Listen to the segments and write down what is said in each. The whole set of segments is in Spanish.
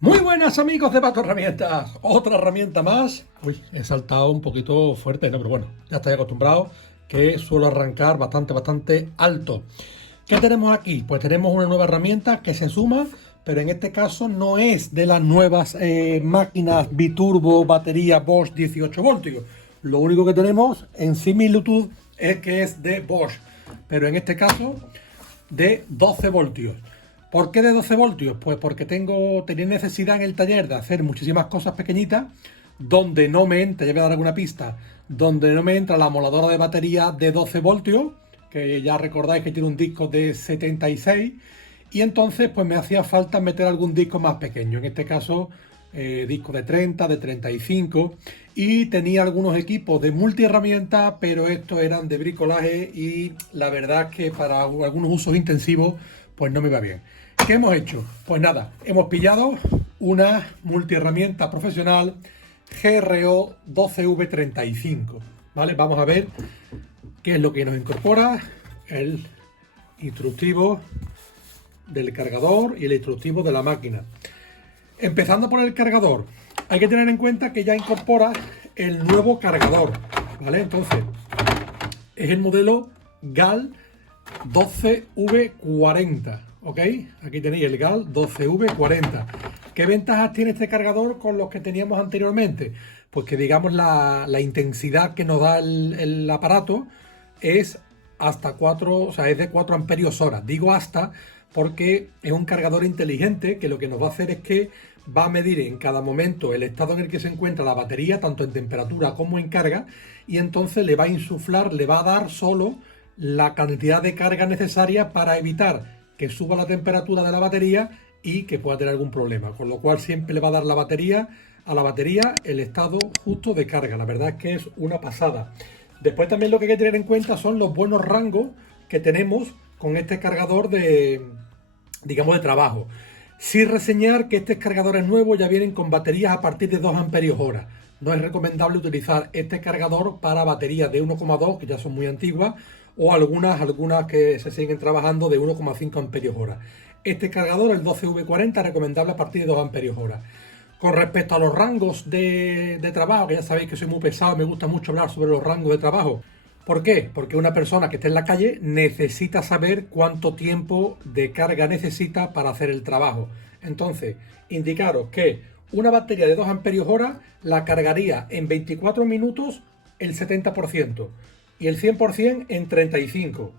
Muy buenas amigos de Pato Herramientas, otra herramienta más. Uy, he saltado un poquito fuerte, ¿no? Pero bueno, ya estoy acostumbrado que suelo arrancar bastante alto. ¿Qué tenemos aquí? Pues tenemos una nueva herramienta que se suma, pero en este caso no es de las nuevas máquinas biturbo batería Bosch 18 voltios. Lo único que tenemos en similitud es que es de Bosch, pero en este caso de 12 voltios. ¿Por qué de 12 voltios? Pues porque tenía necesidad en el taller de hacer muchísimas cosas pequeñitas donde no me entra, ya voy a dar alguna pista, donde no me entra la moladora de batería de 12 voltios, que ya recordáis que tiene un disco de 76, y entonces pues me hacía falta meter algún disco más pequeño, en este caso disco de 30, de 35, y tenía algunos equipos de multiherramienta, pero estos eran de bricolaje y la verdad es que para algunos usos intensivos pues no me iba bien. ¿Qué hemos hecho? Pues nada, hemos pillado una multiherramienta profesional GRO 12V35, ¿vale? Vamos a ver qué es lo que nos incorpora el instructivo del cargador y el instructivo de la máquina. Empezando por el cargador, hay que tener en cuenta que ya incorpora el nuevo cargador, ¿vale? Entonces, es el modelo GAL 12V40, ¿ok? Aquí tenéis el GAL 12V40. ¿Qué ventajas tiene este cargador con los que teníamos anteriormente? Pues que digamos la intensidad que nos da el aparato es hasta 4, o sea, es de 4 amperios hora. Digo hasta porque es un cargador inteligente que lo que nos va a hacer es que va a medir en cada momento el estado en el que se encuentra la batería, tanto en temperatura como en carga, y entonces le va a insuflar, le va a dar solo la cantidad de carga necesaria para evitar que suba la temperatura de la batería y que pueda tener algún problema. Con lo cual siempre le va a dar a la batería el estado justo de carga. La verdad es que es una pasada. Después también lo que hay que tener en cuenta son los buenos rangos que tenemos con este cargador digamos, de trabajo. Sí reseñar que estos cargadores nuevos ya vienen con baterías a partir de 2 amperios hora. No es recomendable utilizar este cargador para baterías de 1,2, que ya son muy antiguas, o algunas que se siguen trabajando de 1,5 amperios hora. Este cargador, el 12V40, es recomendable a partir de 2 amperios hora. Con respecto a los rangos de trabajo, que ya sabéis que soy muy pesado, me gusta mucho hablar sobre los rangos de trabajo. ¿Por qué? Porque una persona que esté en la calle necesita saber cuánto tiempo de carga necesita para hacer el trabajo. Entonces, indicaros que una batería de 2 amperios hora la cargaría en 24 minutos el 70% y el 100% en 35.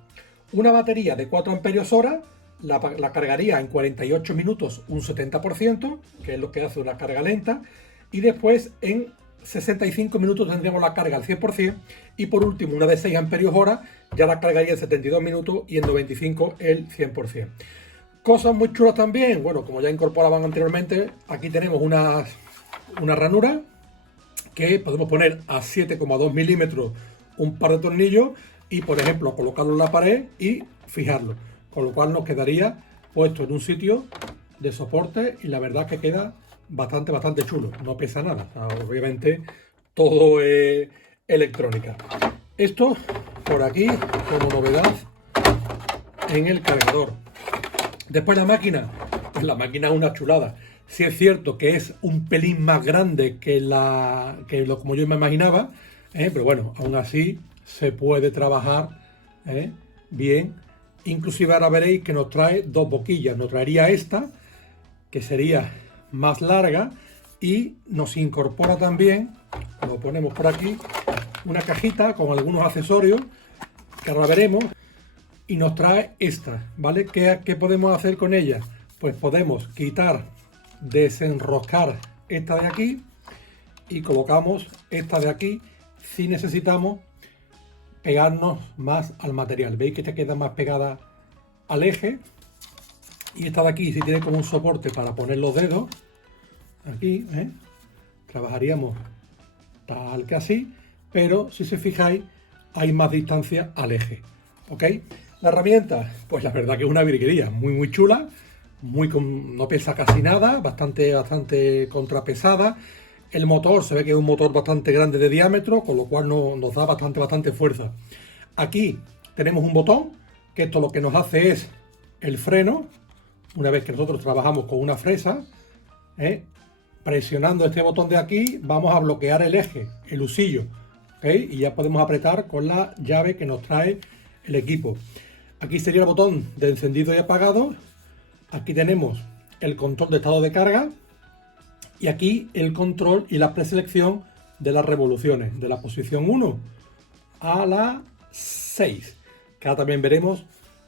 Una batería de 4 amperios hora la cargaría en 48 minutos un 70%, que es lo que hace una carga lenta, y después en 65 minutos tendríamos la carga al 100%, y por último una de 6 amperios hora ya la cargaría en 72 minutos y en 95 el 100%. Cosas muy chulas también, bueno, como ya incorporaban anteriormente, aquí tenemos una ranura que podemos poner a 7,2 milímetros un par de tornillos y, por ejemplo, colocarlo en la pared y fijarlo, con lo cual nos quedaría puesto en un sitio de soporte y la verdad que queda bastante chulo, no pesa nada, o sea, obviamente todo es electrónica. Esto por aquí como novedad en el cargador. Después la máquina, pues la máquina es una chulada. Sí es cierto que es un pelín más grande que lo como yo me imaginaba, pero bueno, aún así se puede trabajar bien. Inclusive ahora veréis que nos trae dos boquillas. Nos traería esta, que sería más larga, y nos incorpora también, lo ponemos por aquí, una cajita con algunos accesorios que ahora veremos, y nos trae esta, ¿vale? ¿Qué podemos hacer con ella? Pues podemos quitar, desenroscar esta de aquí y colocamos esta de aquí si necesitamos pegarnos más al material. Veis que esta queda más pegada al eje, y esta de aquí si tiene como un soporte para poner los dedos aquí, trabajaríamos tal que así, pero si se fijáis hay más distancia al eje, ¿ok? La herramienta, pues la verdad que es una virguería, muy chula, no pesa casi nada, bastante contrapesada. El motor se ve que es un motor bastante grande de diámetro, con lo cual nos da bastante fuerza. Aquí tenemos un botón, que esto lo que nos hace es el freno, una vez que nosotros trabajamos con una fresa, ¿eh? Presionando este botón de aquí vamos a bloquear el eje, el husillo, ¿ok? Y ya podemos apretar con la llave que nos trae el equipo. Aquí sería el botón de encendido y apagado. Aquí tenemos el control de estado de carga y aquí el control y la preselección de las revoluciones, de la posición 1 a la 6, que ahora también veremos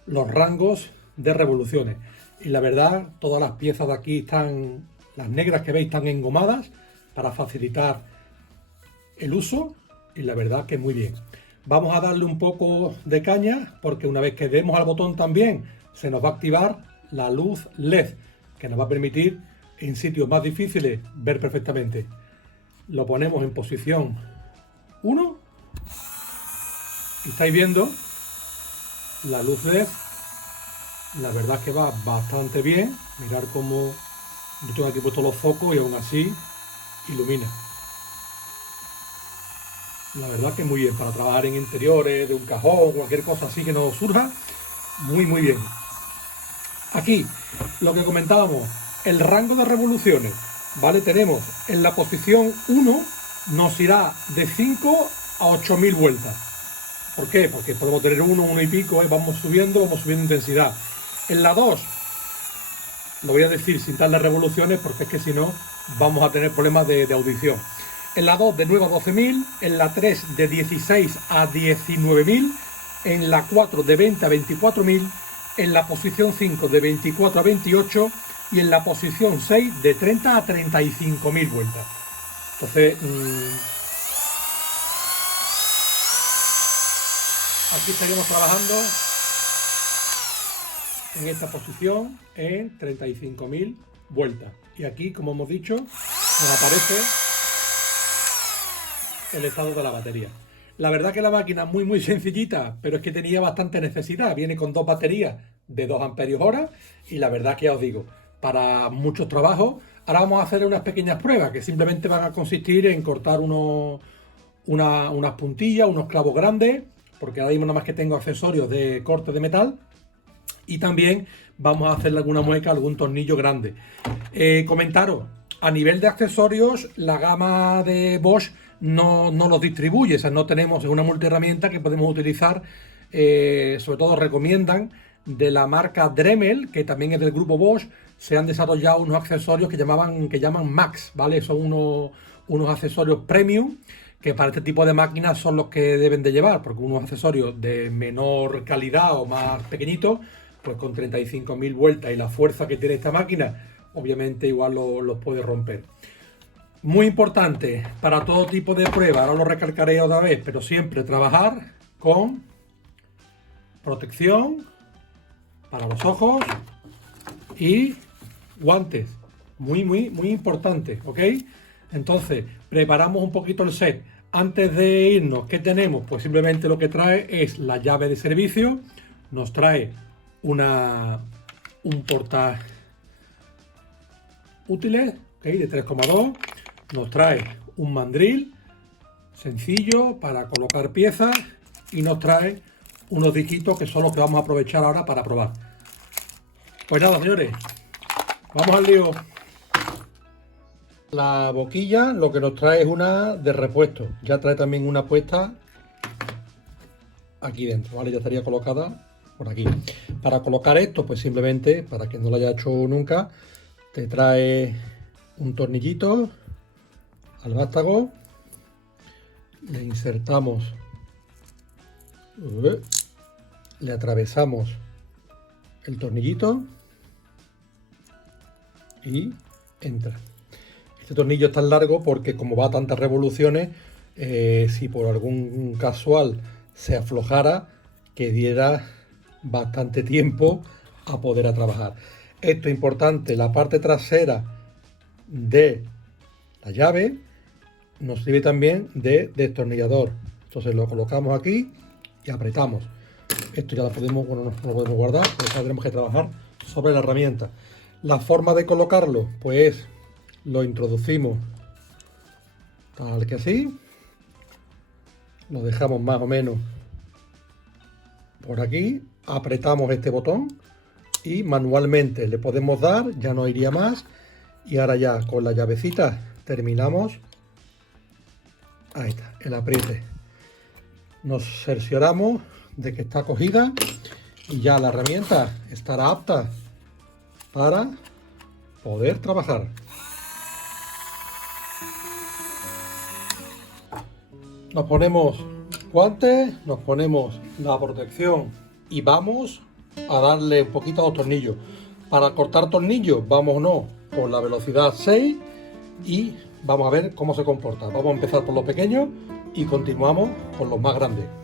los rangos de revoluciones. Y la verdad, todas las piezas de aquí están, las negras que veis, están engomadas para facilitar el uso, y la verdad que muy bien. Vamos a darle un poco de caña, porque una vez que demos al botón también se nos va a activar la luz LED, que nos va a permitir en sitios más difíciles ver perfectamente. Lo ponemos en posición 1 y estáis viendo la luz LED. La verdad es que va bastante bien. Mirad cómo yo tengo aquí puesto los focos y aún así ilumina. La verdad que muy bien para trabajar en interiores, de un cajón, cualquier cosa así que nos surja. Muy bien. Aquí, lo que comentábamos, el rango de revoluciones, ¿vale? Tenemos en la posición 1, nos irá de 5 a 8000 vueltas. ¿Por qué? Porque podemos tener 1 y pico, vamos subiendo intensidad. En la 2, lo voy a decir sin darle revoluciones, porque es que si no, vamos a tener problemas de audición. En la 2, de 9 a 12000, en la 3, de 16 a 19000, en la 4, de 20 a 24000, en la posición 5, de 24 a 28, y en la posición 6, de 30 a 35000 vueltas. Entonces, aquí estaríamos trabajando en esta posición en 35.000 vueltas. Y aquí, como hemos dicho, nos aparece el estado de la batería. La verdad que la máquina es muy sencillita, pero es que tenía bastante necesidad. Viene con 2 baterías de 2 amperios hora y la verdad que ya os digo, para muchos trabajos. Ahora vamos a hacer unas pequeñas pruebas que simplemente van a consistir en cortar unas puntillas, unos clavos grandes, porque ahora mismo nada más que tengo accesorios de corte de metal, y también vamos a hacerle alguna mueca, algún tornillo grande. Comentaros, a nivel de accesorios, la gama de Bosch no los distribuye, o sea, no tenemos una multiherramienta que podemos utilizar, sobre todo recomiendan de la marca Dremel, que también es del grupo Bosch. Se han desarrollado unos accesorios que llaman Max, ¿vale? Son unos accesorios premium que para este tipo de máquinas son los que deben de llevar, porque unos accesorios de menor calidad o más pequeñitos, pues con 35.000 vueltas y la fuerza que tiene esta máquina, obviamente igual los puede romper. Muy importante para todo tipo de prueba, ahora lo recalcaré otra vez, pero siempre trabajar con protección para los ojos y guantes. Muy importante, ¿ok? Entonces, preparamos un poquito el set. Antes de irnos, ¿qué tenemos? Pues simplemente lo que trae es la llave de servicio. Nos trae un porta útiles, ¿okay? De 3,2. Nos trae un mandril sencillo para colocar piezas y nos trae unos disquitos que son los que vamos a aprovechar ahora para probar. Pues nada, señores, vamos al lío. La boquilla lo que nos trae es una de repuesto. Ya trae también una puesta aquí dentro, ¿vale? Ya estaría colocada por aquí. Para colocar esto, pues simplemente, para quien no lo haya hecho nunca, te trae un tornillito al vástago. Le insertamos, le atravesamos el tornillito y entra. Este tornillo es tan largo porque como va a tantas revoluciones, si por algún casual se aflojara, que diera bastante tiempo a poder trabajar. Esto es importante, la parte trasera de la llave nos sirve también de destornillador. Entonces lo colocamos aquí y apretamos. Esto ya lo podemos, bueno, no lo podemos guardar, pero tendremos que trabajar sobre la herramienta. La forma de colocarlo, pues lo introducimos tal que así, lo dejamos más o menos por aquí, apretamos este botón y manualmente le podemos dar, ya no iría más, Y ahora ya con la llavecita terminamos. Ahí está, el apriete. Nos cercioramos de que está cogida y ya la herramienta estará apta para poder trabajar. Nos ponemos guantes, nos ponemos la protección y vamos a darle un poquito a los tornillos. Para cortar tornillos, vámonos con la velocidad 6 y vamos a ver cómo se comporta. Vamos a empezar por los pequeños y continuamos con los más grandes.